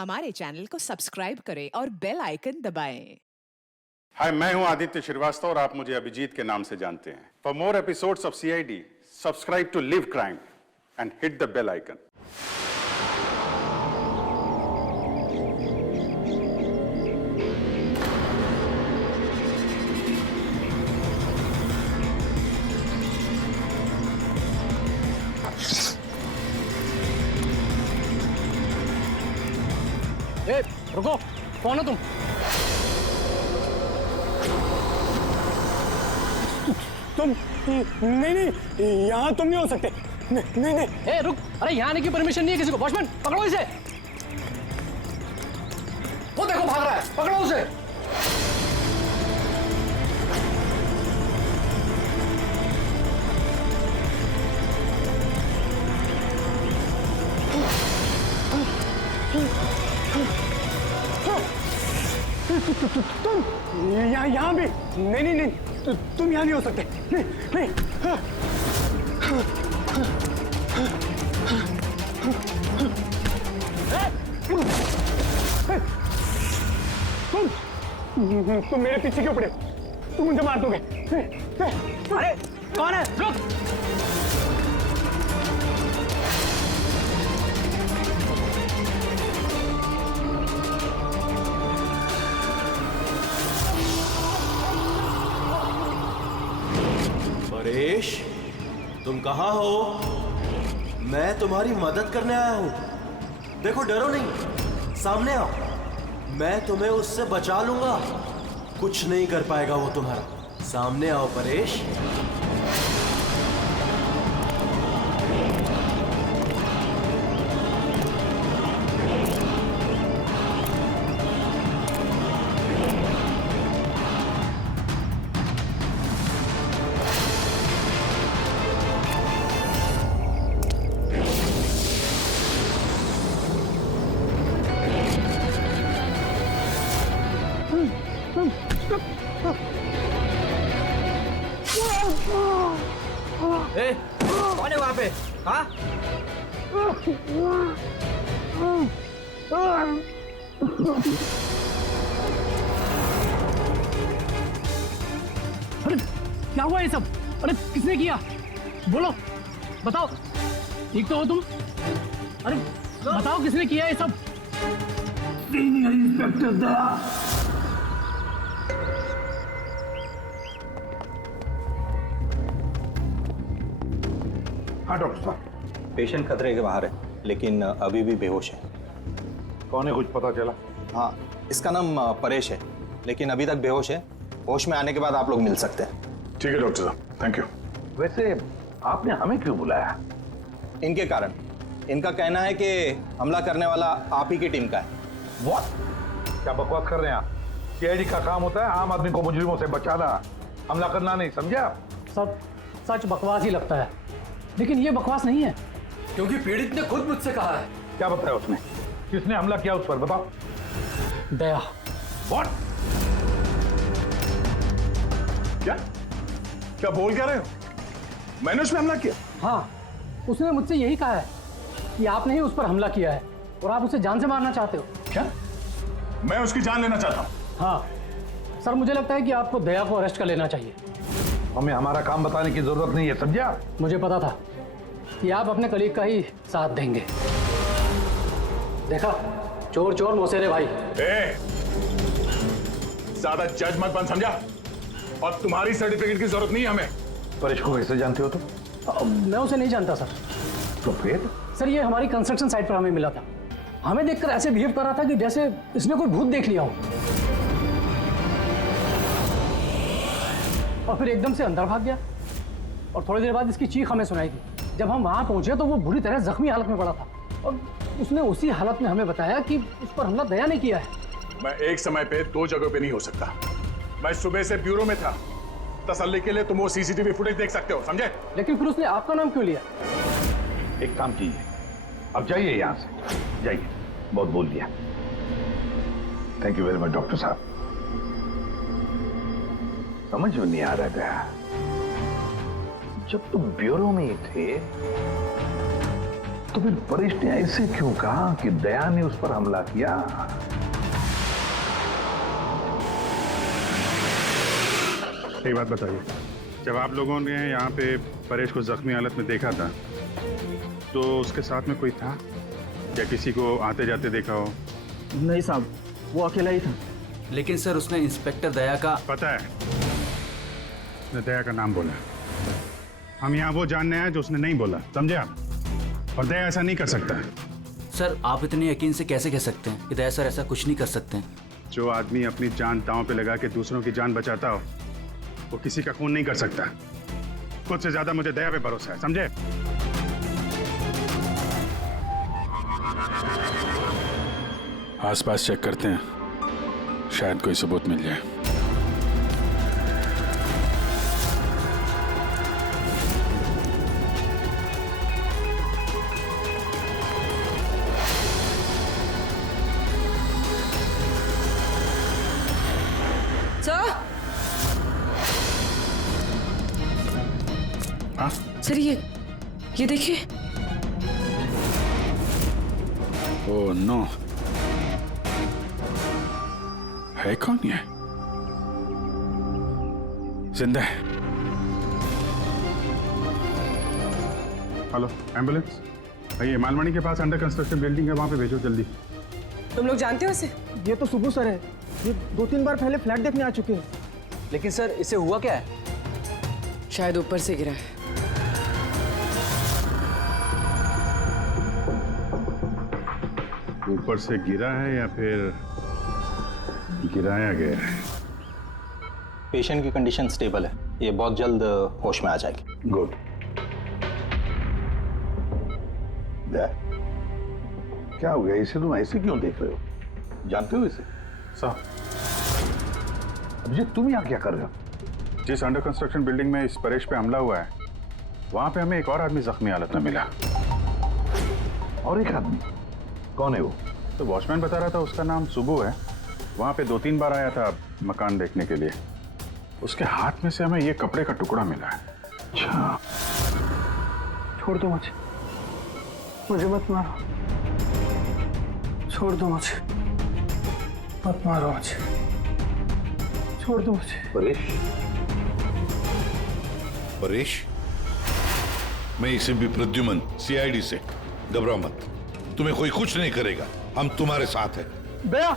हमारे चैनल को सब्सक्राइब करें और बेल आइकन दबाएं। हाय, मैं हूं आदित्य श्रीवास्तव और आप मुझे अभिजीत के नाम से जानते हैं। For more episodes of CID, subscribe to live crime and hit the bell icon. ए, रुको, कौन हो तुम? तुम नहीं, यहाँ तुम नहीं हो सकते। नहीं। ए, रुक! अरे यहाँ आने की परमिशन नहीं है किसी को। वॉचमैन, पकड़ो इसे। वो देखो भाग रहा है, पकड़ो उसे। तुम यहाँ भी नहीं, तुम यहाँ नहीं हो सकते। नहीं। तुम मेरे पीछे क्यों पड़े? तुम मुझे मार दोगे। अरे कौन है? रुक! परेश, तुम कहाँ हो? मैं तुम्हारी मदद करने आया हूं। देखो, डरो नहीं, सामने आओ। मैं तुम्हें उससे बचा लूंगा। कुछ नहीं कर पाएगा वो तुम्हारा। सामने आओ परेश। ए, कौन है वहां पे? हाँ? अरे क्या हुआ ये सब? अरे किसने किया? बोलो, बताओ। ठीक तो हो तुम? अरे बताओ, किसने किया ये सब? इंस्पेक्टर दया। हाँ डॉक्टर साहब, पेशेंट खतरे के बाहर है, लेकिन अभी भी बेहोश है। कौन है, कुछ पता चला? हाँ, इसका नाम परेश है, लेकिन अभी तक बेहोश है। होश में आने के बाद आप लोग मिल सकते हैं। ठीक है डॉक्टर साहब, थैंक यू। वैसे आपने हमें क्यों बुलाया? इनके कारण। इनका कहना है कि हमला करने वाला आप ही की टीम का है। What? क्या बकवास कर रहे हैं आप? सीआईडी का काम होता है आम आदमी को मुजरिमों से बचाना, हमला करना नहीं, समझा? सब सच बकवास ही लगता है, लेकिन ये बकवास नहीं है, क्योंकि पीड़ित ने खुद मुझसे कहा है। क्या बताया उसने? किसने हमला किया उस पर, बताओ। दया। What? क्या बोल क्या रहे हो? मैंने उस पर हमला किया? हाँ, उसने मुझसे यही कहा है कि आपने ही उस पर हमला किया है और आप उसे जान से मारना चाहते हो। क्या? मैं उसकी जान लेना चाहता हूँ? हाँ सर, मुझे लगता है कि आपको दया को अरेस्ट कर लेना चाहिए। हमें हमारा काम बताने की जरूरत नहीं है, समझा? मुझे पता था कि आप अपने कलीग का ही साथ देंगे। देखा, चोर चोर मौसेरे भाई। ज्यादा जज मत बन, समझा? और तुम्हारी सर्टिफिकेट की जरूरत नहीं है हमें। परेश को कैसे जानते हो तुम? मैं उसे नहीं जानता सर। तो फिर? सर, ये हमारी कंस्ट्रक्शन साइट पर हमें मिला था। हमें देखकर ऐसे बिहेव कर रहा था कि जैसे इसने कोई भूत देख लिया हो, और फिर एकदम से अंदर भाग गया। और थोड़ी देर बाद इसकी चीख हमें सुनाई दी। जब हम वहां पहुंचे तो वो बुरी तरह जख्मी हालत में पड़ा था, और उसने उसी हालत में हमें बताया कि उस पर हमला दया ने किया है। मैं एक समय पे दो जगह पे नहीं हो सकता। मैं सुबह से ब्यूरो में था। तसल्ली के लिए तुम वो सीसीटीवी फुटेज देख सकते हो, समझे? लेकिन फिर उसने आपका नाम क्यों लिया? एक काम कीजिए, अब जाइए यहाँ से, जाइए। बहुत बोल दिया। Thank you very much doctor साहब। समझ में नहीं आ रहा था, जब तुम ब्यूरो में ही थे तो फिर परेश ने ऐसे क्यों कहा कि दया ने उस पर हमला किया? एक बात बताइए, जब आप लोगों ने यहाँ पे परेश को जख्मी हालत में देखा था तो उसके साथ में कोई था या किसी को आते जाते देखा हो? नहीं साहब, वो अकेला ही था। लेकिन सर उसने इंस्पेक्टर दया का पता है, उसने दया का नाम बोला। हम यहाँ वो जानने आए जो उसने नहीं बोला, समझे आप? और दया ऐसा नहीं कर सकता। सर आप इतने यकीन से कैसे कह सकते हैं कि दया सर ऐसा कुछ नहीं कर सकते हैं? जो आदमी अपनी जान दांव पे लगा के दूसरों की जान बचाता हो वो किसी का खून नहीं कर सकता। खुद से ज्यादा मुझे दया पे भरोसा है, समझे? आसपास चेक करते हैं, शायद कोई सबूत मिल जाए। सर, हाँ? सर ये देखिए। ओह नो, है कौन ये? जिंदा है। हेलो, एम्बुलेंस भैया, मालमणी के पास अंडर कंस्ट्रक्शन बिल्डिंग है, वहां पे भेजो जल्दी। तुम लोग जानते हो इसे? ये तो सुबह सर है, ये 2-3 बार पहले फ्लैट देखने आ चुके हैं। लेकिन सर इससे हुआ क्या है? शायद ऊपर से गिरा है। ऊपर से गिरा है या फिर गिराया गया है? पेशेंट की कंडीशन स्टेबल है, ये बहुत जल्द होश में आ जाएगी। गुड। क्या हो गया? इसे तुम ऐसे क्यों देख रहे हो? जानते हो इसे? साहब, अभिजीत तुम यहाँ क्या कर रहे हो? जिस अंडर कंस्ट्रक्शन बिल्डिंग में इस परेश पे हमला हुआ है वहां पे हमें एक और आदमी जख्मी हालत में मिला। और एक आदमी? कौन है वो? तो वॉचमैन बता रहा था उसका नाम सुबू है, वहां पे 2-3 बार आया था मकान देखने के लिए। उसके हाथ में से हमें ये कपड़े का टुकड़ा मिला है। अच्छा, छोड़ दो मुझे मत मारो, छोड़ दो मुझे, मत मारो मुझे, छोड़ दो मुझे। परेश, परेश, मैं इसे भी प्रद्युमन सीआईडी से। घबराओ मत, तुम्हें कोई कुछ नहीं करेगा, हम तुम्हारे साथ हैं। दया,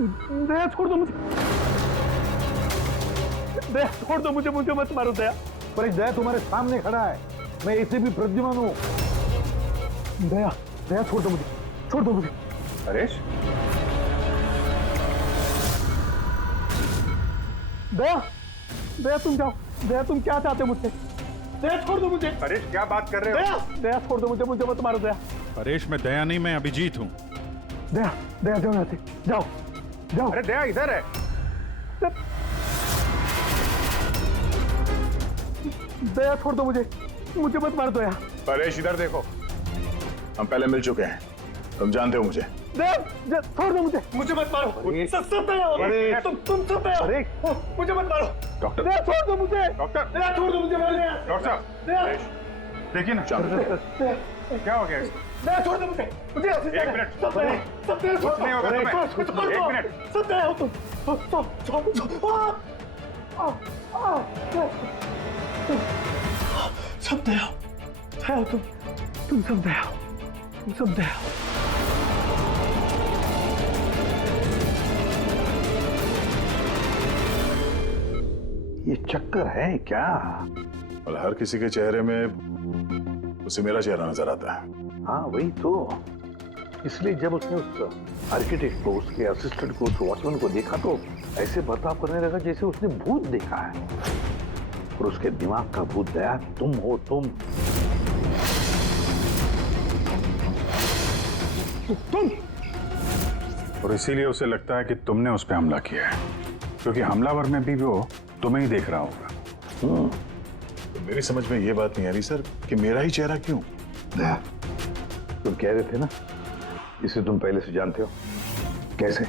दया छोड़ दो मुझे, दया छोड़ दो मुझे, मुझे मत मारो दया। परेश दया तुम्हारे सामने खड़ा है, मैं इसे भी प्रद्युमन हूँ। दया, दया छोड़ दो मुझे, छोड़ दो मुझे। परेश, दया, दया तुम जाओ, दया तुम क्या चाहते हो मुझसे? दया छोड़ दो मुझे। परेश क्या बात कर रहे हो? दया, दया छोड़ दो मुझे, मुझे मत मारो दया। परेश मैं दया नहीं, मैं अभिजीत हूँ। दया, दया जाओ यहाँ से, जाओ, जाओ। अरे दया इधर है। दया छोड़ दो मुझे, मुझे मत मार दो दया। परेश इधर देखो, हम पहले मिल चुके हैं, तुम जानते हो मुझे। दया, छोड़ दो मुझे, मुझे मत मारो। सब दया हो, तुम सब दया हो, मुझे मत मारो। डॉक्टर, दया छोड़ दो मुझे, डॉक्टर, दया छोड़ दो मुझे, डॉक्टर साहब, देखिए ना क्या हो गया इसको? दया छोड़ दो मुझे, मुझे एक मिनट, सब दया कुछ नहीं होगा तुम्हें। एक मिनट, सब दया हो तुम, सब दया हो तुम सब दया हो, तुम सब दया हो। ये चक्कर है क्या? और हर किसी के चेहरे में उसे मेरा चेहरा नजर आता है। हाँ वही तो, इसलिए जब उसने उस आर्किटेक्ट को, उसके असिस्टेंट को, उस वॉचमैन को देखा तो ऐसे बर्ताव करने लगा जैसे उसने भूत देखा है। और उसके दिमाग का भूत दया तुम हो, तुम। और इसीलिए उसे लगता है कि तुमने उस पर हमला किया है, क्योंकि हमलावर में भी वो तुम्हें ही देख रहा होगा। तो मेरी समझ में ये बात नहीं आ रही सर कि मेरा ही चेहरा क्यों? दया, तुम कह रहे थे ना इसे तुम पहले से जानते हो, कैसे?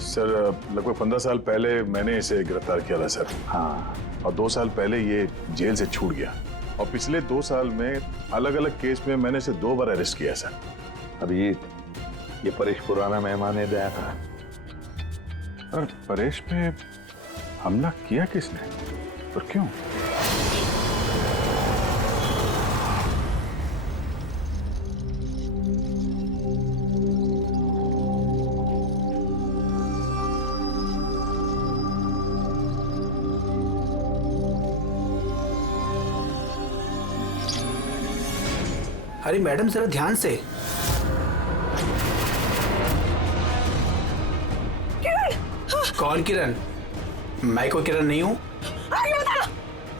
सर लगभग 15 साल पहले मैंने इसे गिरफ्तार किया था सर। हाँ, और 2 साल पहले ये जेल से छूट गया। और पिछले 2 साल में अलग अलग केस में मैंने इसे 2 बार अरेस्ट किया सर। अभिजीत, ये परेश पुराना मेहमान दया था। और परेश पे हमला किया किसने और क्यों? अरे मैडम जरा ध्यान से। कौन किरण? मैं कोई किरण नहीं हूँ।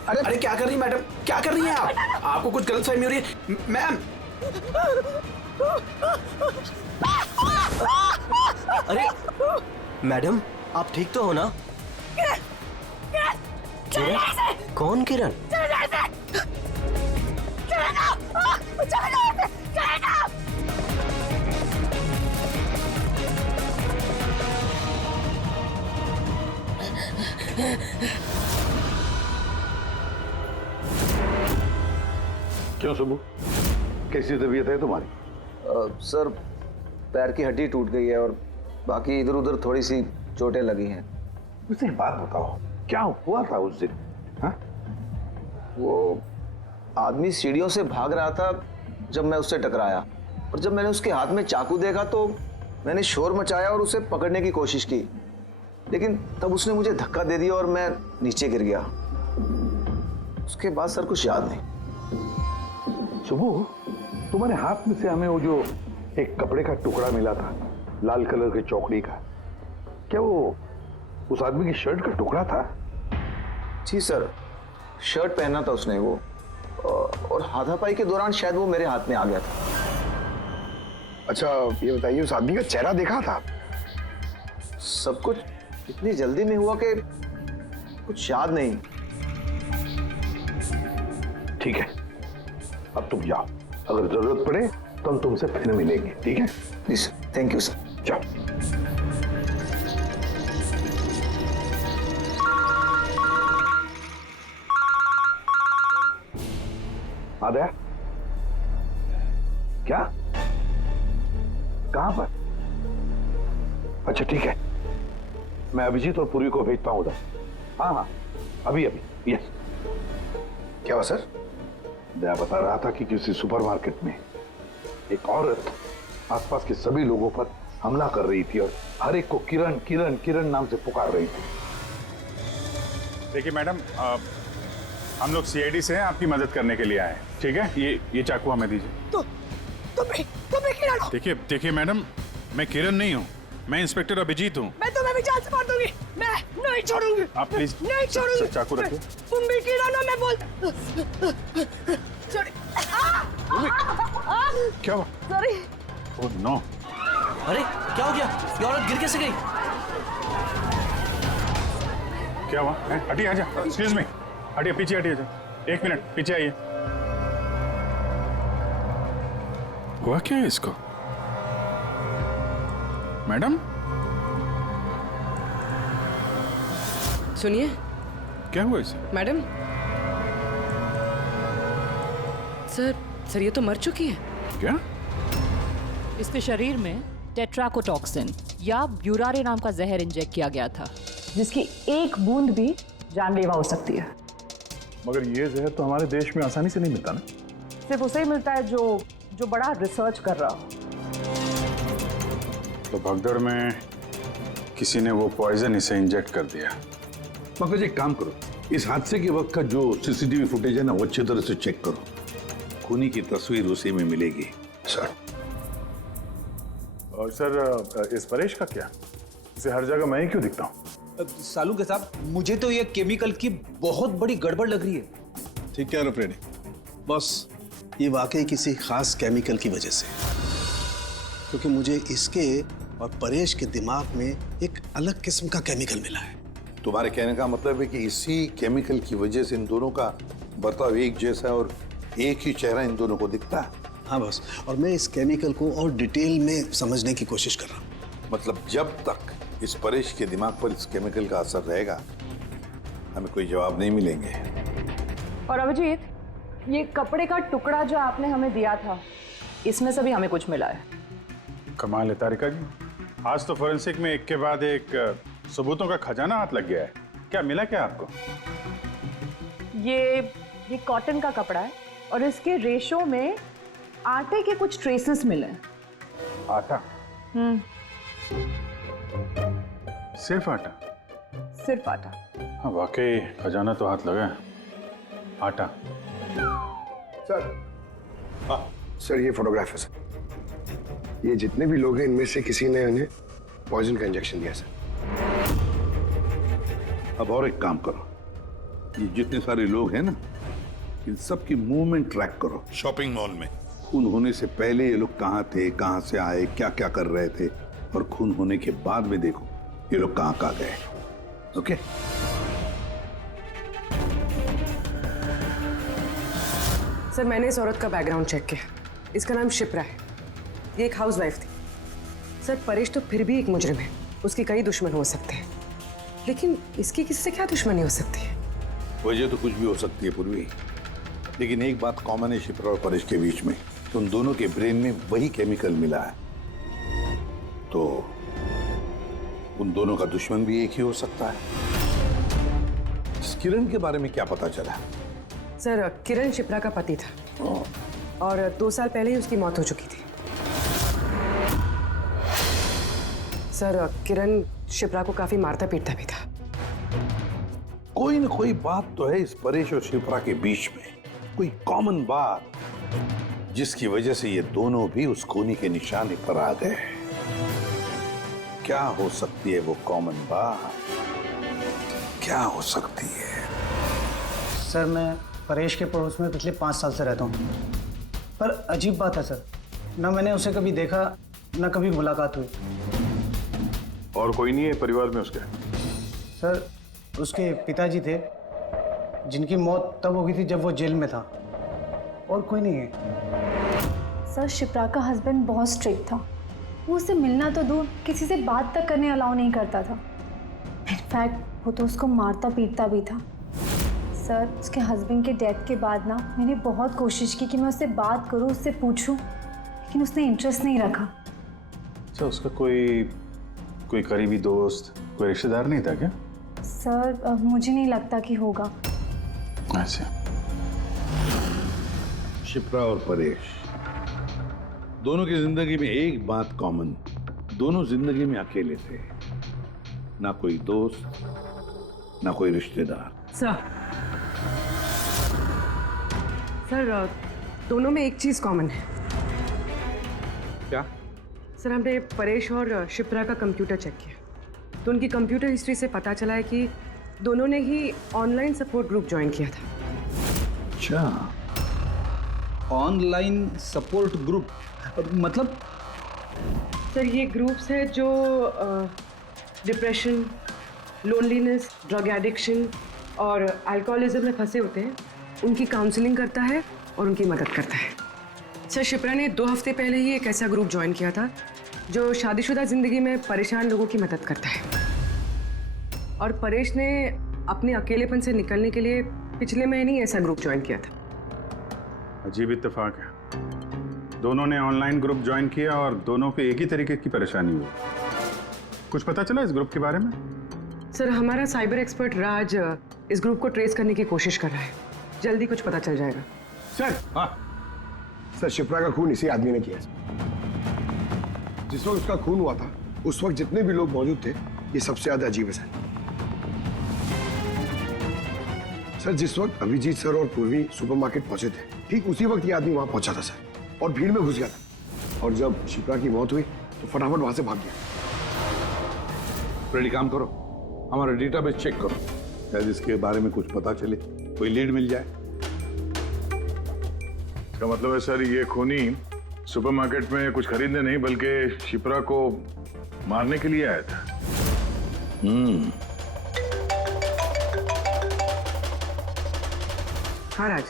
अरे क्या कर रही मैडम, क्या कर रही हैं आप? आपको कुछ गलतफहमी हो रही है मैम। अरे मैडम, आप ठीक तो हो ना? किरण? कौन किरण? क्यों सुबह, कैसी तबीयत है तुम्हारी? सर, पैर की हड्डी टूट गई है और बाकी इधर उधर थोड़ी सी चोटें लगी हैं। मुझे एक बात बताओ, क्या हुआ था उस दिन? हाँ? वो आदमी सीढ़ियों से भाग रहा था जब मैं उससे टकराया, और जब मैंने उसके हाथ में चाकू देखा तो मैंने शोर मचाया और उसे पकड़ने की कोशिश की, लेकिन तब उसने मुझे धक्का दे दिया और मैं नीचे गिर गया। उसके बाद सर कुछ याद नहीं। सुबह, तुम्हारे हाथ में से हमें वो जो एक कपड़े का टुकड़ा मिला था, लाल कलर के चौकड़ी का, क्या वो उस आदमी की शर्ट का टुकड़ा था? जी सर, शर्ट पहना था उसने वो, और हाथापाई के दौरान शायद वो मेरे हाथ में आ गया था। अच्छा ये बताइए, उस आदमी का चेहरा देखा था? सब कुछ इतनी जल्दी में हुआ कि कुछ याद नहीं। ठीक है, अब तुम जाओ, अगर जरूरत पड़े तो हम तुमसे फिर मिलेंगे, ठीक है? जी सर, थैंक यू सर। जाओ। आ गया? क्या? कहां पर? अच्छा ठीक है, मैं अभिजीत और पूरी को भेजता हूं उधर। हाँ हाँ, अभी अभी। यस। क्या हुआ सर? दया बता रहा था कि किसी सुपरमार्केट में एक औरत आसपास के सभी लोगों पर हमला कर रही थी और हर एक को किरण किरण किरण नाम से पुकार रही थी। देखिए मैडम, हम लोग सीआईडी से हैं, आपकी मदद करने के लिए आए हैं, ठीक है? ये चाकू हमें दीजिए। तुम्हें किरण हो? देखिए मैडम, मैं किरण नहीं हूँ, मैं इंस्पेक्टर अभिजीत हूँ। मैं तुम्हें भी जान से मार दूंगी। मैं नहीं छोड़ूंगी। आप प्लीज नहीं छोड़ूंगी। चाकू रखिए। तुम भी किरण हो, मैं बोलता। क्या हुआ? सॉरी। Oh no. अरे क्या हो गया? ये औरत गिर कैसे गई? क्या हुआ? हटिए, आजा। एक्सक्यूज मी, हटिए, पीछे हटिए। 1 मिनट पीछे आइए। हुआ क्या है इसको? मैडम सुनिए। क्या हुआ इसे? मैडम, सर ये तो मर चुकी है। क्या? इसके शरीर में टेट्राकोटॉक्सिन या ब्यूरारे नाम का जहर इंजेक्ट किया गया था, जिसकी एक बूंद भी जानलेवा हो सकती है। मगर ये जहर तो हमारे देश में आसानी से नहीं मिलता ना? सिर्फ उसे ही मिलता है जो बड़ा रिसर्च कर रहा हो। तो भगदड़ में किसी ने वो पॉइजन इसे इंजेक्ट कर दिया। मगर एक काम करो, इस हादसे के वक्त का जो सीसीटीवी फुटेज है ना, वो अच्छी तरह से चेक करो। खूनी की तस्वीर उसी में मिलेगी सर। और सर, इस परेश का क्या? इसे हर जगह मैं ही क्यों दिखता हूँ? सालू के साहब, मुझे तो ये केमिकल की बहुत बड़ी गड़बड़ लग रही है। ठीक कह रहे हो फ्रेडी, बस ये वाकई किसी खास केमिकल की वजह से, क्योंकि मुझे इसके और परेश के दिमाग में एक अलग किस्म का केमिकल मिला है। तुम्हारे कहने का मतलब है कि इसी केमिकल की वजह से इन दोनों का बर्ताव एक जैसा और एक ही चेहरा इन दोनों को दिखता है। हाँ बस, और मैं इस केमिकल को और डिटेल में समझने की कोशिश कर रहा हूँ। मतलब जब तक इस परेश के दिमाग पर इस केमिकल का असर रहेगा, हमें कोई जवाब नहीं मिलेंगे। और अभिजीत, ये कपड़े का टुकड़ा जो आपने हमें दिया था, इसमें से भी हमें कुछ मिला है। कमाल है तारिका जी, आज तो फोरेंसिक में एक के बाद एक सबूतों का खजाना हाथ लग गया है। क्या मिला क्या आपको? ये कॉटन का कपड़ा है और इसके रेशों में आटे के कुछ ट्रेसेस मिले। आटा? सिर्फ आटा? सिर्फ आटा। हाँ वाकई खजाना तो हाथ लगा है। आटा। सर ये फोटोग्राफ है सर। ये जितने भी लोग हैं इनमें से किसी ने उन्हें पॉइजन का इंजेक्शन दिया सर। अब और एक काम करो, ये जितने सारे लोग हैं ना, इन सब की मूवमेंट ट्रैक करो। शॉपिंग मॉल में खून होने से पहले ये लोग कहाँ थे, कहाँ से आए, क्या क्या कर रहे थे, और खून होने के बाद में देखो ये लोग कहाँ कहाँ गए। ओके? सर मैंने इस औरत का बैकग्राउंड चेक किया। इसका नाम शिप्रा है। ये एक हाउसवाइफ थी। सर परेश तो फिर भी एक मुजरिम है, उसके कई दुश्मन हो सकते हैं, लेकिन इसकी किससे क्या दुश्मनी हो सकती है? वजह तो कुछ भी हो सकती है पूर्वी, लेकिन एक बात कॉमन है शिप्रा और परेश के बीच में, तो उन दोनों के ब्रेन में वही केमिकल मिला है, तो उन दोनों का दुश्मन भी एक ही हो सकता है। इस किरण के बारे में क्या पता चला? सर किरण शिप्रा का पति था और 2 साल पहले ही उसकी मौत हो चुकी थी। सर किरण शिप्रा को काफी मारता पीटता भी था। कोई ना कोई बात तो है इस परेश और शिप्रा के बीच में, कोई कॉमन बात, जिसकी वजह से ये दोनों भी उस खूनी के निशाने पर आ गए। क्या हो सकती है वो कॉमन बात? क्या हो सकती है? सर मैं परेश के पड़ोस में पिछले 5 साल से रहता हूँ, पर अजीब बात है सर, ना मैंने उसे कभी देखा ना कभी मुलाकात हुई। और कोई नहीं है परिवार में उसके? सर उसके पिताजी थे, जिनकी मौत तब हो गई थी जब वो जेल में था, और कोई नहीं है। सर शिप्रा का हस्बैंड बहुत स्ट्रिक्ट था। वो उससे मिलना तो दूर, किसी से बात तक करने अलाउ नहीं करता था। इनफैक्ट वो तो उसको मारता पीटता भी था। सर उसके हस्बैंड के डेथ के बाद ना मैंने बहुत कोशिश की कि मैं उससे बात करूं, उससे पूछूं, लेकिन उसने इंटरेस्ट नहीं रखा। अच्छा, उसका कोई करीबी दोस्त, कोई रिश्तेदार नहीं था क्या? सर मुझे नहीं लगता कि होगा। ऐसे शिप्रा और परेश दोनों की जिंदगी में एक बात कॉमन, दोनों जिंदगी में अकेले थे, ना कोई दोस्त ना कोई रिश्तेदार। सर दोनों में एक चीज कॉमन है। क्या? सर हमने परेश और शिप्रा का कंप्यूटर चेक किया, तो उनकी कंप्यूटर हिस्ट्री से पता चला है कि दोनों ने ही ऑनलाइन सपोर्ट ग्रुप ज्वाइन किया था। अच्छा, ऑनलाइन सपोर्ट ग्रुप मतलब? सर ये ग्रुप्स है जो डिप्रेशन, लोनलीनेस, ड्रग एडिक्शन और अल्कोहलिज्म में फंसे होते हैं, उनकी काउंसलिंग करता है और उनकी मदद करता है। सर शिप्रा ने 2 हफ्ते पहले ही एक ऐसा ग्रुप ज्वाइन किया था जो शादीशुदा जिंदगी में परेशान लोगों की मदद करता है, और परेश ने अपने अकेलेपन से निकलने के लिए पिछले महीने ही ऐसा ग्रुप ज्वाइन किया था। अजीब इत्तेफाक है, दोनों ने ऑनलाइन ग्रुप ज्वाइन किया और दोनों को एक ही तरीके की परेशानी हुई। कुछ पता चला इस ग्रुप के बारे में? सर हमारा साइबर एक्सपर्ट राज इस ग्रुप को ट्रेस करने की कोशिश कर रहा है, जल्दी कुछ पता चल जाएगा। सर शिप्रा का खून इसी आदमी ने किया। जिस वक्त उसका खून हुआ था उस वक्त जितने भी लोग मौजूद थे, ये सबसे ज्यादा अजीब है सर। जिस वक्त अभिजीत सर और पूर्वी सुपरमार्केट पहुंचे थे, ठीक उसी वक्त ये आदमी वहां पहुंचा था सर, और भीड़ में घुस गया था, और जब शिप्रा की मौत हुई तो फटाफट वहां से भाग गया। रेडी, काम करो, हमारा डेटाबेस चेक करो, शायद इसके बारे में कुछ पता चले, कोई लीड मिल जाए। इसका मतलब है सर ये खूनी सुपरमार्केट में कुछ खरीदने नहीं बल्कि शिप्रा को मारने के लिए आया था। हाँ राज,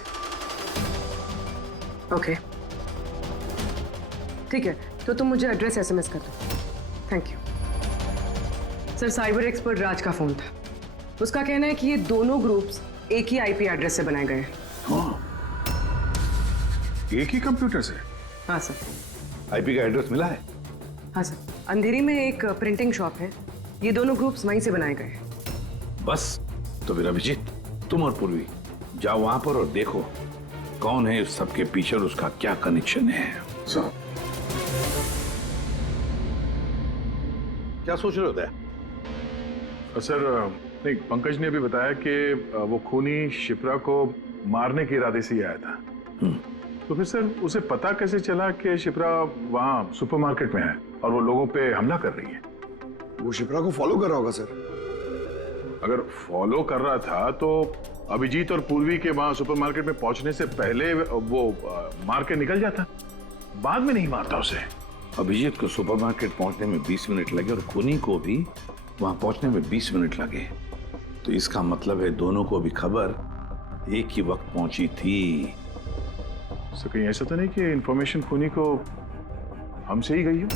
ओके ठीक है, तो तुम मुझे एड्रेस SMS कर दो। Thank you. Sir cyber expert Raj का फोन था, उसका कहना है कि ये दोनों ग्रुप्स एक ही IP एड्रेस से बनाए गए हैं। एक ही कंप्यूटर से? हाँ सर। आईपी का एड्रेस मिला है? हाँ सर, अंधेरी में एक प्रिंटिंग शॉप है, ये दोनों ग्रुप्स वहीं से बनाए गए हैं। बस तो फिर अभिजीत, तुम और पूर्वी जाओ वहां पर और देखो कौन है इस सबके पीछे और उसका क्या कनेक्शन है। सर क्या सोच रहे होते हैं? सर नहीं, पंकज ने भी बताया कि वो खूनी शिप्रा को मारने के इरादे से ही आया था। तो फिर सर उसे पता कैसे चला कि शिप्रा वहाँ सुपरमार्केट में है और वो लोगों पे हमला कर रही है? वो शिप्रा को फॉलो कर रहा होगा सर। अगर फॉलो कर रहा था तो अभिजीत और पूर्वी के वहाँ सुपरमार्केट में पहुंचने से पहले वो मार के निकल जाता, बाद में नहीं मारता उसे। अभिजीत को सुपरमार्केट पहुंचने में 20 मिनट लगे और खूनी को भी वहां पहुंचने में 20 मिनट लगे, तो इसका मतलब है दोनों को भी खबर एक ही वक्त पहुंची थी। सर कहीं ऐसा तो नहीं कि इंफॉर्मेशन खूनी को हमसे ही गई हो?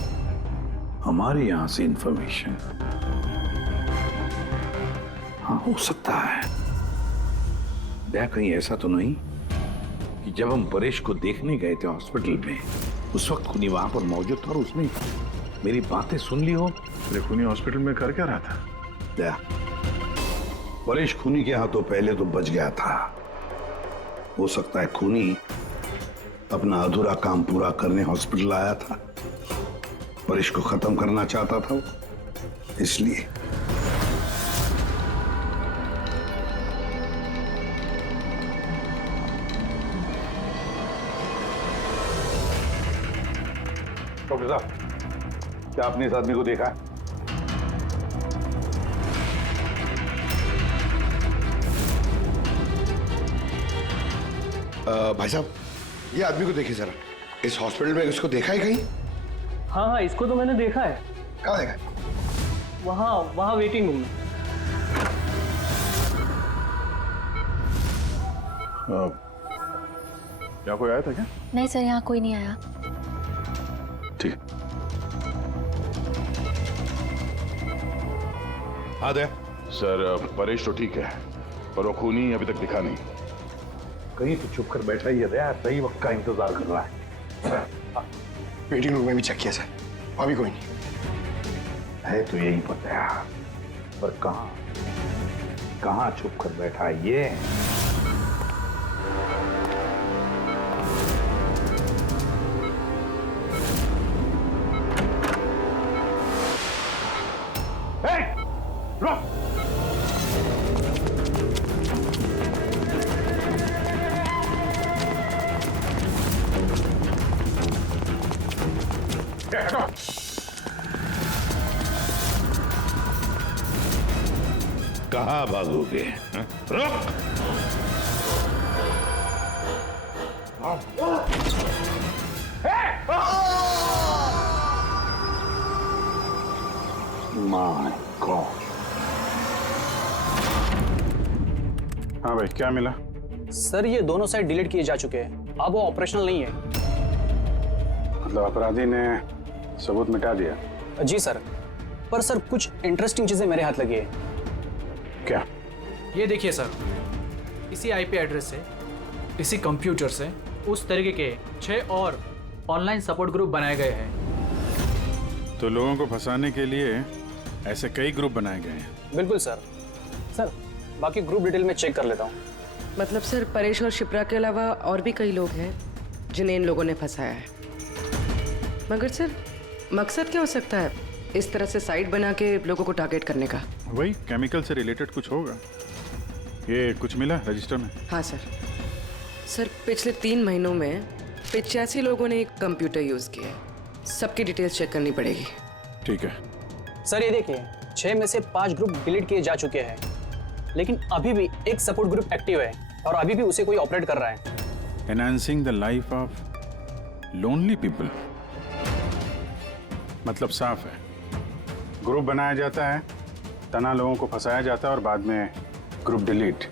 हमारे यहां से इंफॉर्मेशन? हाँ हो सकता है। क्या कहीं ऐसा तो नहीं कि जब हम परेश को देखने गए थे हॉस्पिटल में, उस वक्त खूनी वहां पर मौजूद था और उसने मेरी बातें सुन ली हो? अरे खूनी हॉस्पिटल में कर क्या रहा था? क्या परेश खूनी के हाथों पहले तो बच गया था। हो सकता है खूनी अपना अधूरा काम पूरा करने हॉस्पिटल आया था, परेश को खत्म करना चाहता था इसलिए। डॉक्टर साहब, क्या आपने इस आदमी को देखा है? भाई साहब, ये आदमी को देखिए जरा। इस हॉस्पिटल में इसको देखा है कहीं? हाँ हाँ, इसको तो मैंने देखा है। कहाँ देखा है? वहाँ वेटिंग रूम में। क्या कोई आया था क्या? नहीं सर, यहाँ कोई नहीं आया। ठीक। हाँ दे सर परेश तो ठीक है, पर वो खूनी अभी तक दिखा नहीं। कहीं तो छुप कर बैठा ही है यार, सही वक्त का इंतजार कर रहा है। वेटिंग रूम में भी चेक किया सर, अभी कोई नहीं है। तो यही पता है, पर कहाँ छुप कर बैठा है ये? कहाँ भागोगे? रुक! My God! हाँ भाई, क्या मिला? सर ये दोनों साइड डिलीट किए जा चुके हैं, अब वो ऑपरेशनल नहीं है। मतलब अपराधी ने सबूत मिटा दिया? जी सर, पर सर कुछ इंटरेस्टिंग चीजें मेरे हाथ लगी है। क्या? ये देखिए सर, इसी आईपी एड्रेस से, इसी कंप्यूटर से उस तरीके के 6 और ऑनलाइन सपोर्ट ग्रुप बनाए गए हैं। तो लोगों को फंसाने के लिए ऐसे कई ग्रुप बनाए गए हैं? बिल्कुल सर। सर बाकी ग्रुप डिटेल में चेक कर लेता हूँ। मतलब सर परेश और शिप्रा के अलावा और भी कई लोग हैं जिन्हें इन लोगों ने फंसाया है। मगर सर मकसद क्या हो सकता है इस तरह से साइट बना के लोगों को टारगेट करने का? वही केमिकल से रिलेटेड कुछ होगा। ये कुछ मिला रजिस्टर में? हाँ सर। सर पिछले 3 महीनों में 85 लोगों ने कंप्यूटर यूज किया है। सबकी डिटेल्स चेक करनी पड़ेगी। ठीक है सर। ये देखिए 6 में से 5 ग्रुप डिलीट किए जा चुके हैं, लेकिन अभी भी एक सपोर्ट ग्रुप एक्टिव है और अभी भी उसे कोई ऑपरेट कर रहा है। Enhancing the life of lonely people, मतलब साफ है, ग्रुप बनाया जाता है, तना लोगों को फंसाया जाता है और बाद में ग्रुप डिलीट।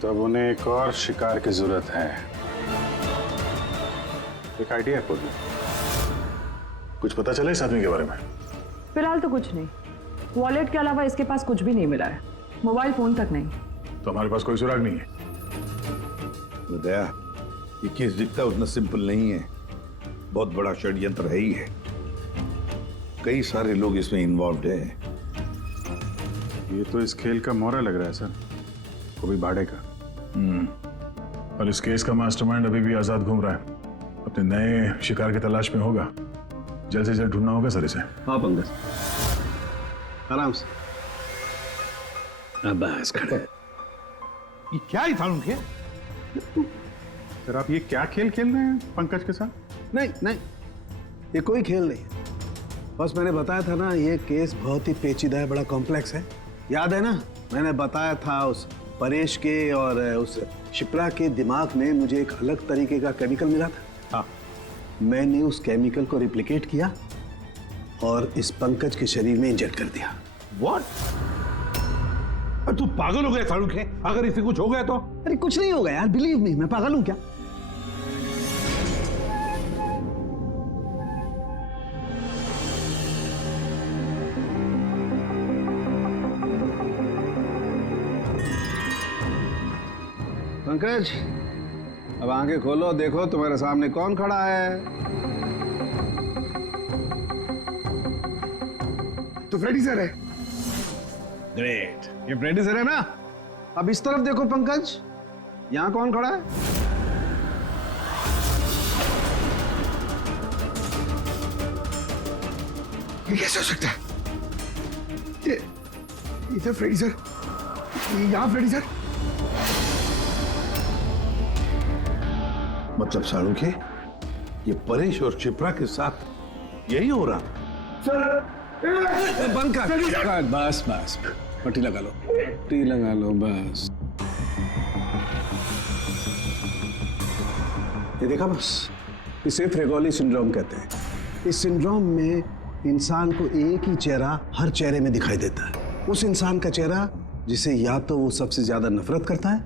तो अब उन्हें एक और शिकार की जरूरत है। एक आइडिया है पूरी? कुछ पता चला इस आदमी के बारे में? फिलहाल तो कुछ नहीं। वॉलेट के अलावा इसके पास कुछ भी नहीं मिला है, मोबाइल फोन तक नहीं। तो हमारे पास कोई सुराग नहीं है। दया, ये केस दिखता उतना सिंपल नहीं है, बहुत बड़ा षड्यंत्र है ही है। कई सारे लोग इसमें इन्वॉल्व हैं। ये तो इस खेल का मोहरा लग रहा है सर, वो भी भाड़े का। और इस केस का मास्टरमाइंड अभी भी आजाद घूम रहा है, अपने नए शिकार की तलाश में होगा। जल्द से जल्द ढूंढना होगा सर इसे। हाँ पंकज, आराम से। बस खड़े। ये क्या ही था उनके? सर आप ये क्या खेल खेल रहे हैं पंकज के साथ? नहीं नहीं, ये कोई खेल नहीं है। बस मैंने बताया था ना, ये केस बहुत ही पेचीदा है, बड़ा कॉम्प्लेक्स है। याद है ना, मैंने बताया था उस परेश के और उस शिप्रा के दिमाग में मुझे एक अलग तरीके का केमिकल मिला था। हाँ, मैंने उस केमिकल को रिप्लिकेट किया और इस पंकज के शरीर में इंजेक्ट कर दिया। What? तू पागल हो गया फारूक है? अगर इसे कुछ हो गया तो? अरे कुछ नहीं होगा यार, बिलीव मी, मैं पागल हूं क्या? पंकज, अब आंखें खोलो, देखो तुम्हारे सामने कौन खड़ा है। तो फ्रेडी सर है। ग्रेट, ये फ्रेडी सर है ना। अब इस तरफ देखो पंकज, यहां कौन खड़ा है? ये कैसे हो सकता है? ये इधर फ्रेडी सर, यहाँ फ्रेडी सर। मतलब सारू के ये परेश और शिप्रा के साथ यही हो रहा? बंद कर। बस बस, पट्टी लगा लो, पट्टी लगा लो बस। ये देखा बस, इसे फ्रेगोली सिंड्रोम कहते हैं। इस सिंड्रोम में इंसान को एक ही चेहरा हर चेहरे में दिखाई देता है। उस इंसान का चेहरा जिसे या तो वो सबसे ज्यादा नफरत करता है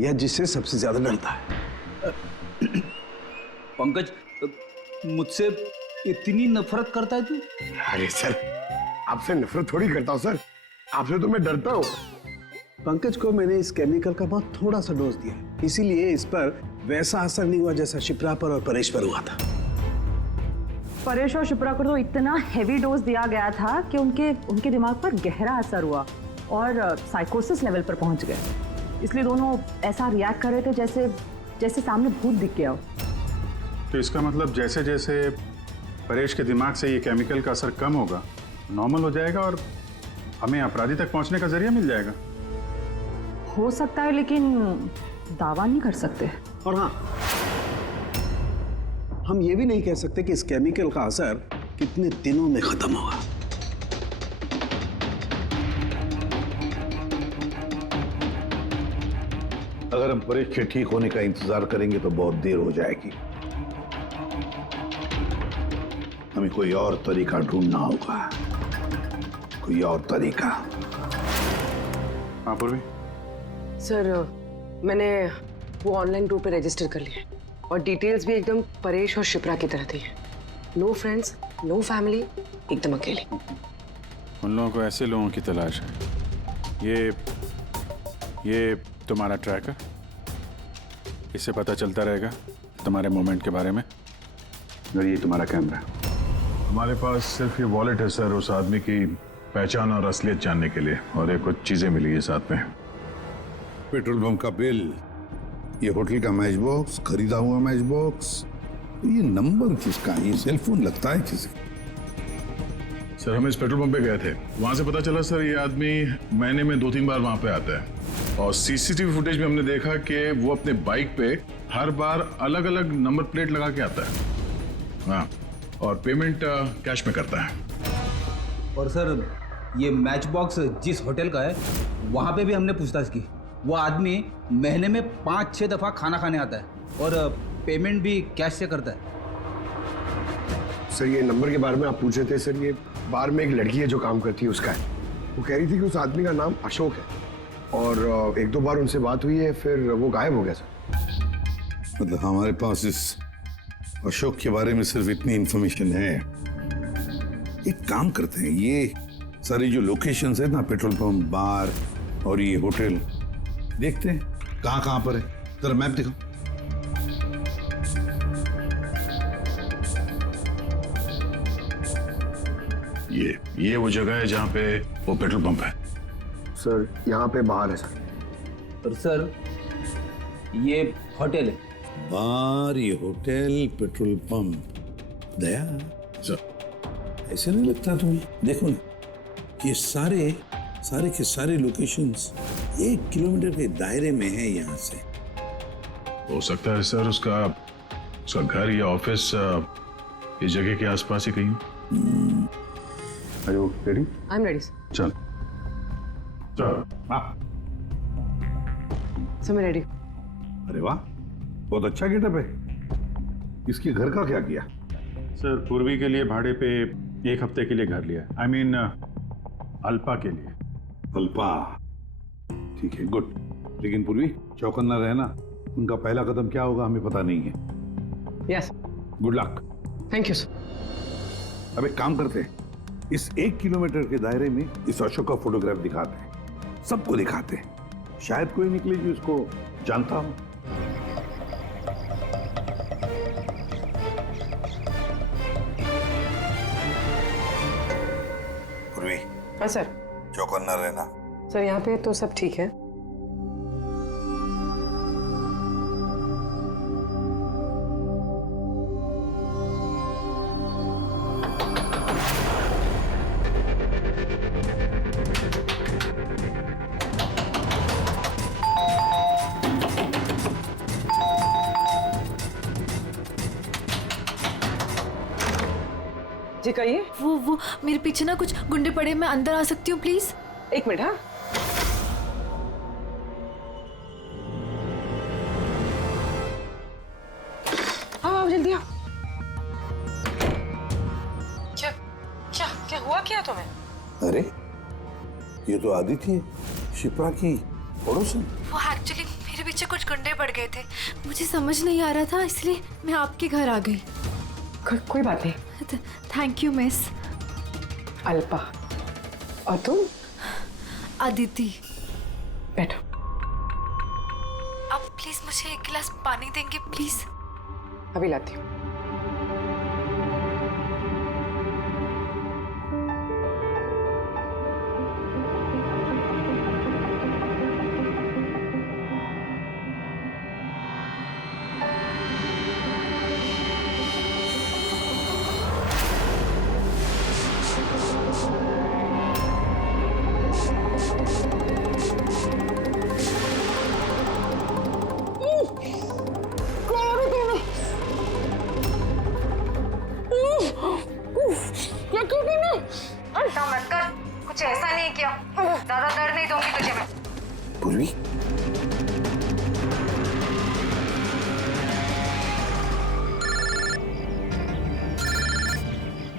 या जिससे सबसे ज्यादा डरता है। पंकज, मुझसे इतनी नफरत करता है तू? अरे सर, आपसे नफरत थोड़ी करता हूँ सर, आपसे तो मैं डरता हूँ। पंकज को मैंने इस केमिकल का बहुत थोड़ा सा डोज दिया, इसीलिए इस पर वैसा असर नहीं हुआ जैसा शिप्रा पर और परेश पर हुआ था। परेश और शिप्रा को तो इतना हेवी डोज दिया गया था कि उनके दिमाग पर गहरा असर हुआ और साइकोसिस लेवल पर पहुंच गए। इसलिए दोनों ऐसा रिएक्ट कर रहे थे जैसे सामने भूत दिख गया हो। तो इसका मतलब जैसे जैसे परेश के दिमाग से ये केमिकल का असर कम होगा, नॉर्मल हो जाएगा और हमें अपराधी तक पहुंचने का जरिया मिल जाएगा। हो सकता है, लेकिन दावा नहीं कर सकते। और हाँ, हम ये भी नहीं कह सकते कि इस केमिकल का असर कितने दिनों में खत्म होगा। अगर हम परेश के ठीक होने का इंतजार करेंगे तो बहुत देर हो जाएगी। हमें कोई और तरीका ढूंढना होगा, कोई और तरीका। हाँ पूर्वी। सर, मैंने वो ऑनलाइन ग्रुप पे रजिस्टर कर लिया और डिटेल्स भी एकदम परेश और शिप्रा की तरह थी। नो फ्रेंड्स, नो फैमिली, एकदम अकेले। उन लोगों को ऐसे लोगों की तलाश है। ये तुम्हारा ट्रैक है, इससे पता चलता रहेगा तुम्हारे मूवमेंट के बारे में। और ये तुम्हारा कैमरा। हमारे पास सिर्फ ये वॉलेट है सर, उस आदमी की पहचान और असलियत जानने के लिए, और ये कुछ चीजें मिली है साथ में। पेट्रोल पंप का बिल, ये होटल का मैच बॉक्स, खरीदा हुआ मैच बॉक्स, ये नंबर किसका है? ये सेलफोन लगता है किसी? सर हम इस पेट्रोल पंप पे गए थे, वहां से पता चला सर ये आदमी महीने में 2-3 बार वहां पे आता है। और सीसीटीवी फुटेज में हमने देखा कि वो अपने बाइक पे हर बार अलग अलग नंबर प्लेट लगा के आता है। हाँ, और पेमेंट कैश में करता है। और सर ये मैच बॉक्स जिस होटल का है वहाँ पे भी हमने पूछताछ की। वो आदमी महीने में 5-6 दफ़ा खाना खाने आता है और पेमेंट भी कैश से करता है। सर ये नंबर के बारे में आप पूछ रहे थे सर, ये बार में एक लड़की है जो काम करती है, उसका है। वो कह रही थी कि उस आदमी का नाम अशोक है और 1-2 बार उनसे बात हुई है, फिर वो गायब हो गया सर। मतलब हमारे पास इस अशोक के बारे में सिर्फ इतनी इंफॉर्मेशन है। एक काम करते हैं, ये सारी जो लोकेशंस है ना, पेट्रोल पंप, बार और ये होटल, देखते हैं कहाँ पर है। जरा मैप दिखाओ। ये वो जगह है जहाँ पे वो पेट्रोल पंप है। सर यहाँ पे बाहर है सर। और सर ये होटल है। बार, ये होटल, पेट्रोल पंप। दया सर ऐसे नहीं लगता तुम्हें? देखो ना कि सारे के सारे लोकेशंस 1 किलोमीटर के दायरे में है यहाँ से। हो सकता है सर उसका घर या ऑफिस इस जगह के आसपास ही कहीं। Are you ready? I'm ready. चल चल। सर मैं रेडी। अरे वाह, बहुत अच्छा गेटअप है। इसके घर का क्या किया? सर पूर्वी के लिए भाड़े पे 1 हफ्ते के लिए घर लिया। I mean, अल्पा के लिए। अल्पा, ठीक है, गुड। लेकिन पूर्वी चौकन्ना रहना, उनका पहला कदम क्या होगा हमें पता नहीं है। Yes. Good luck. Thank you sir. अब एक काम करते हैं, इस 1 किलोमीटर के दायरे में इस अशोक का फोटोग्राफ दिखाते हैं, सबको दिखाते हैं। शायद कोई निकले जो इसको जानता हो। पूर्वी। हाँ सर। चौकन्ना रहना। सर यहाँ पे तो सब ठीक है। जी कहिए। वो मेरे पीछे ना कुछ गुंडे पड़े, मैं अंदर आ सकती हूँ प्लीज? 1 मिनट। हाँ हाँ जल्दी आओ। क्या क्या क्या हुआ क्या तुम्हें? अरे ये तो आदिति है, शिप्रा की पड़ोसन। वो एक्चुअली मेरे पीछे कुछ गुंडे पड़ गए थे, मुझे समझ नहीं आ रहा था, इसलिए मैं आपके घर आ गई। कोई बात नहीं। Thank you miss. अल्पा। और तुम? अदिति। बैठो। अब प्लीज मुझे 1 गिलास पानी देंगे प्लीज? अभी लाती हूँ। कुछ ऐसा नहीं किया, ज्यादा दर्द नहीं दूंगी तुझे मैं। पूर्वी,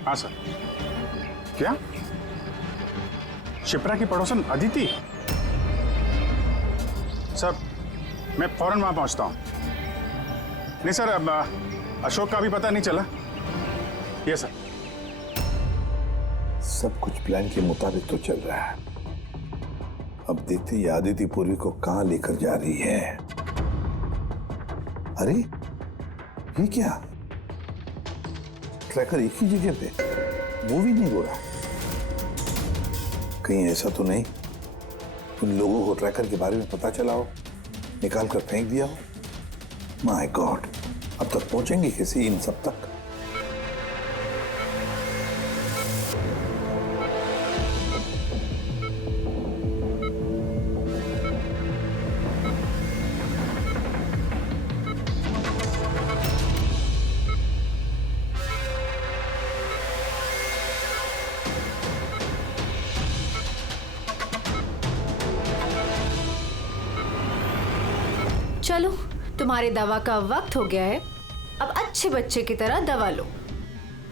हाँ सर। क्या शिप्रा की पड़ोसन अदिति? सर मैं फौरन वहां पहुंचता हूं। नहीं सर, अब अशोक का भी पता नहीं चला। ये सर। सब कुछ प्लान के मुताबिक तो चल रहा है। अब देखते हैं आदिति पूर्वी को कहां लेकर जा रही है। अरे ये क्या, ट्रैकर एक ही जगह पे मूवी नहीं हो रहा? कहीं ऐसा तो नहीं उन लोगों को ट्रैकर के बारे में पता चला हो, निकाल कर फेंक दिया हो? माय गॉड, अब तक पहुंचेंगे कैसे इन सब तक? चलो, तुम्हारे दवा का वक्त हो गया है। अब अच्छे बच्चे की तरह दवा लो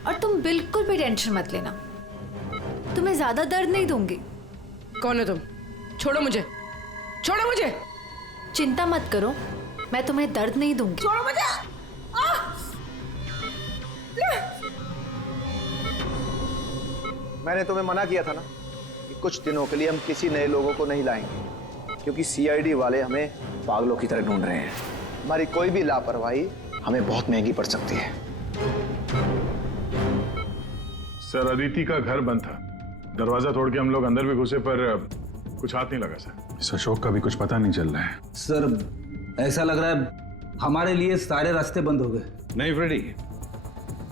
और तुम बिल्कुल भी टेंशन मत लेना, तुम्हें ज्यादा दर्द नहीं दूंगी। कौन हो तुम? छोड़ो मुझे, छोड़ो मुझे। चिंता मत करो, मैं तुम्हें दर्द नहीं दूंगी। छोड़ो मुझे। मैंने तुम्हें मना किया था ना कि कुछ दिनों के लिए हम किसी नए लोगों को नहीं लाएंगे, क्योंकि सीआईडी वाले हमें पागलों की तरह ढूंढ रहे हैं। हमारी कोई भी लापरवाही हमें बहुत महंगी पड़ सकती है। सर अदिति का घर बंद था, दरवाजा तोड़ के हम लोग अंदर भी घुसे पर कुछ हाथ नहीं लगा सर। इस अशोक का भी कुछ पता नहीं चल रहा है। सर ऐसा लग रहा है हमारे लिए सारे रास्ते बंद हो गए। नहीं फ्रेडी,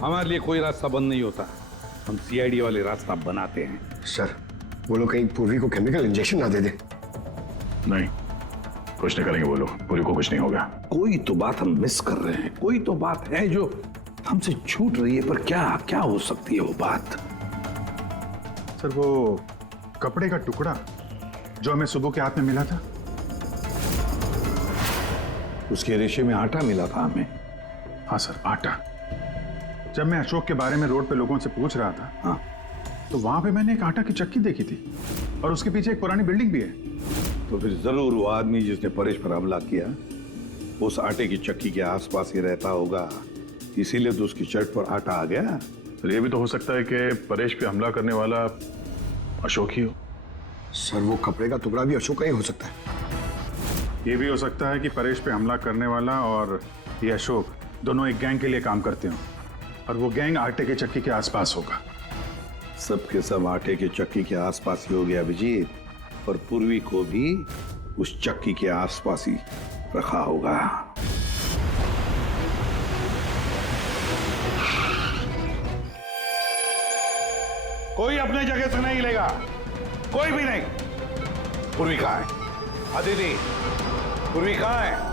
हमारे लिए कोई रास्ता बंद नहीं होता, हम सीआईडी वाले रास्ता बनाते हैं। सर वो लोग कहीं पूर्वी को केमिकल इंजेक्शन ना दे दे। नहीं, कुछ नहीं करेंगे वो लोग, पूरी को कुछ नहीं होगा। कोई तो बात हम मिस कर रहे हैं, कोई तो बात है जो हमसे छूट रही है, पर क्या क्या हो सकती है वो बात? सर वो कपड़े का टुकड़ा जो हमें सुबह के हाथ में मिला था, उसके रेशे में आटा मिला था हमें। हाँ सर, आटा। जब मैं अशोक के बारे में रोड पे लोगों से पूछ रहा था, हाँ, तो वहां पे मैंने एक आटा की चक्की देखी थी और उसके पीछे एक पुरानी बिल्डिंग भी है। तो फिर जरूर वो आदमी जिसने परेश पर हमला किया उस आटे की चक्की के आसपास ही रहता होगा, इसीलिए तो उसकी शर्ट पर आटा आ गया। तो ये भी तो हो सकता है कि परेश पे हमला करने वाला अशोक ही हो। सर वो कपड़े का टुकड़ा भी अशोक का ही हो सकता है। ये भी हो सकता है कि परेश पे हमला करने वाला और ये अशोक दोनों एक गैंग के लिए काम करते हो और वो गैंग आटे के चक्की के आसपास होगा। सबके सब आटे के चक्की के आसपास ही हो गया अभिजीत, और पूर्वी को भी उस चक्की के आसपास ही रखा होगा। कोई अपने जगह से नहीं लेगा, कोई भी नहीं। पूर्वी कहाँ है? अदिति, पूर्वी कहाँ है?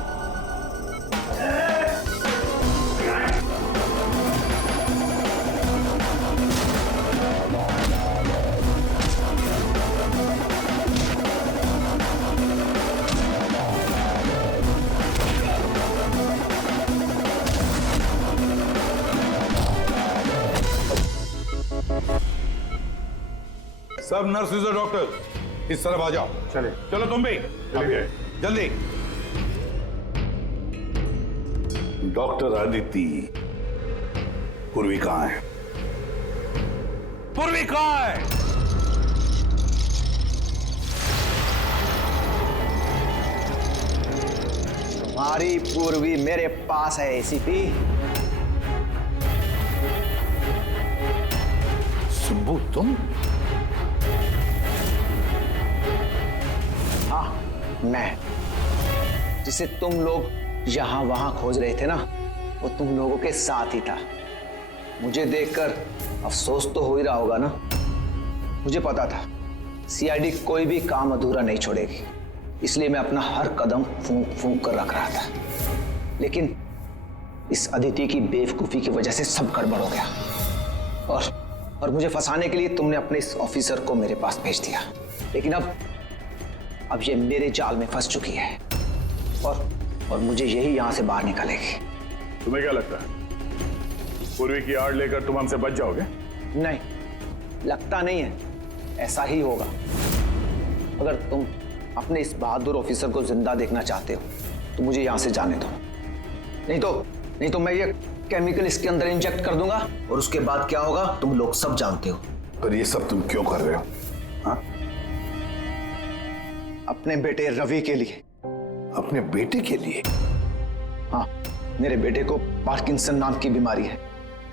सब नर्सेज और डॉक्टर इस तरफ आ जाओ। चले चलो तुम भी जल्दी। डॉक्टर अदिति, पूर्वी कहाँ है? पूर्वी कहाँ है? तुम्हारी पूर्वी मेरे पास है एसीपी। सुंबू तुम? हाँ मैं, जिसे तुम लोग यहां वहां खोज रहे थे ना, वो तुम लोगों के साथ ही था। मुझे देखकर अफसोस तो हो ही रहा होगा ना। मुझे पता था सीआईडी कोई भी काम अधूरा नहीं छोड़ेगी, इसलिए मैं अपना हर कदम फूंक फूंक कर रख रहा था। लेकिन इस अदिति की बेवकूफी की वजह से सब गड़बड़ हो गया और मुझे फंसाने के लिए तुमने अपने इस ऑफिसर को मेरे पास भेज दिया। लेकिन अब ये मेरे जाल में फंस चुकी है और मुझे यही यहां से बाहर निकालेगी। तुम्हें क्या लगता है पूर्वी की आड़ लेकर तुम हमसे बच जाओगे? नहीं, लगता नहीं है, ऐसा ही होगा। अगर तुम अपने इस बहादुर ऑफिसर को जिंदा देखना चाहते हो तो मुझे यहां से जाने दो, नहीं तो मैं ये केमिकल इसके अंदर इंजेक्ट कर दूंगा और उसके बाद क्या होगा तुम लोग सब जानते हो। पर ये सब तुम क्यों कर रहे हो? हाँ? अपने बेटे रवि के लिए। अपने बेटे के लिए? हाँ, मेरे बेटे को पार्किंसन नाम की बीमारी है।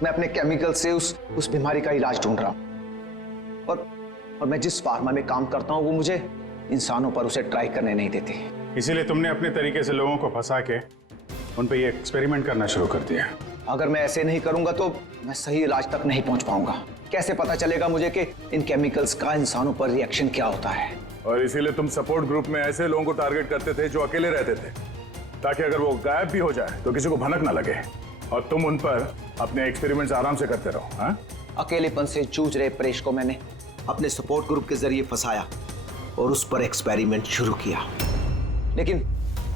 मैं अपने केमिकल से उस बीमारी का इलाज ढूंढ रहा हूं और मैं जिस फार्मा में काम करता हूं वो मुझे इंसानों पर उसे ट्राई करने नहीं देती। इसीलिए तुमने अपने तरीके से लोगों को फंसा के उन पे ये एक्सपेरिमेंट करना शुरू कर दिया। अगर मैं ऐसे नहीं करूंगा तो मैं सही इलाज तक नहीं पहुंच पाऊंगा। कैसे पता चलेगा मुझे कि इन केमिकल्स का इंसानों पर रिएक्शन क्या होता है? और इसीलिए तुम सपोर्ट ग्रुप में ऐसे लोगों को टारगेट करते थे जो अकेले रहते थे, ताकि अगर वो गायब भी हो जाए तो किसी को भनक ना लगे और तुम उन पर अपने एक्सपेरिमेंट्स आराम से करते रहो। हाँ? अकेलेपन से जूझ रहे परेश को मैंने अपने सपोर्ट ग्रुप के जरिए फंसाया और उस पर एक्सपेरिमेंट शुरू किया। लेकिन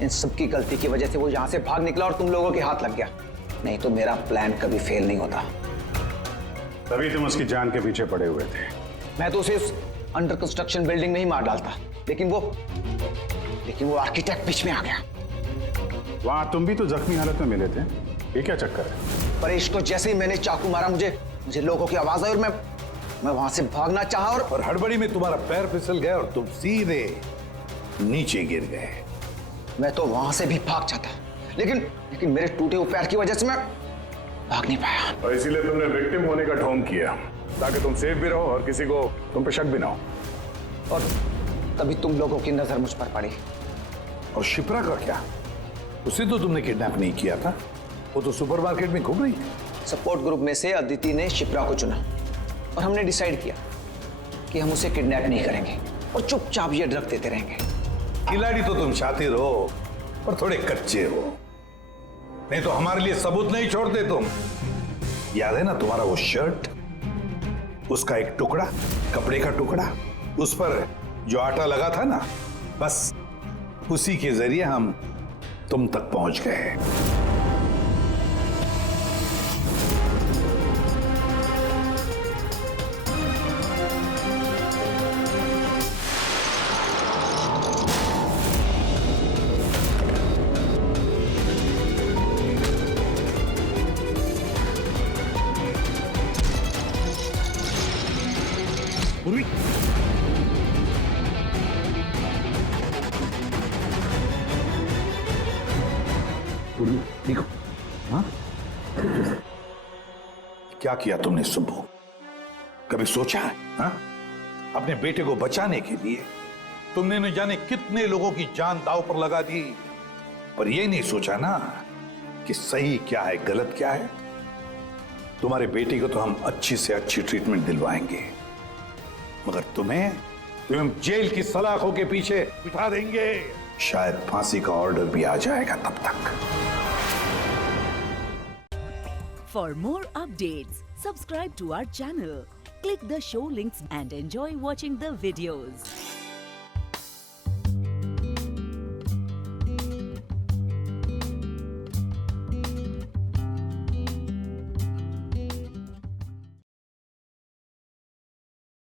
इन सबकी गलती की वजह से वो यहां से भाग निकला और तुम लोगों के हाथ लग गया। नहीं तो मेरा प्लान कभी फेल नहीं होता। तभी तुम उसकी जान के पीछे पड़े हुए थे। मैं तो उसे उस अंडर कंस्ट्रक्शन बिल्डिंग में ही मार डालता, लेकिन वो आर्किटेक्ट बीच में आ गया। वहां तुम भी तो जख्मी हालत में मिले थे, ये क्या चक्कर है? परेश को जैसे ही मैंने चाकू मारा मुझे लोगों की आवाज आई और मैं वहां से भागना चाहा और हड़बड़ी में तुम्हारा पैर फिसल गया और तुम सीधे नीचे गिर गए। मैं तो वहां से भी भाग जाता, लेकिन मेरे टूटे हुए पैर की वजह से मैं भाग नहीं पाया। और इसीलिए तुमने विक्टिम होने का ढोंग किया। ताकि तुम सेफ भी रहो और किसी को तुम पे शक भी ना हो। और तभी तुम लोगों की नजर मुझ पर पड़ी। और शिप्रा का क्या? उसे तो तुमने किडनैप नहीं किया था, वो तो सुपरमार्केट में घूम रही थी। सपोर्ट ग्रुप में से अदिति ने शिप्रा को चुना और हमने डिसाइड किया कि हम उसे किडनैप नहीं करेंगे और चुपचाप ये ड्रग देते रहेंगे। खिलाड़ी तो तुम शातिर हो और थोड़े कच्चे हो, नहीं तो हमारे लिए सबूत नहीं छोड़ते तुम। याद है ना तुम्हारा वो शर्ट, उसका एक टुकड़ा, कपड़े का टुकड़ा, उस पर जो आटा लगा था ना, बस उसी के जरिए हम तुम तक पहुंच गए। देखो, हाँ? क्या किया तुमने सुब्बू? कभी सोचा है? हाँ? अपने बेटे को बचाने के लिए तुमने न जाने कितने लोगों की जान दांव पर लगा दी, पर यह नहीं सोचा ना कि सही क्या है, गलत क्या है। तुम्हारे बेटे को तो हम अच्छी से अच्छी ट्रीटमेंट दिलवाएंगे, मगर तुम्हें जेल की सलाखों के पीछे बिठा देंगे। शायद फांसी का ऑर्डर भी आ जाएगा तब तक। For more updates, subscribe to our channel, click the show links and enjoy watching the videos.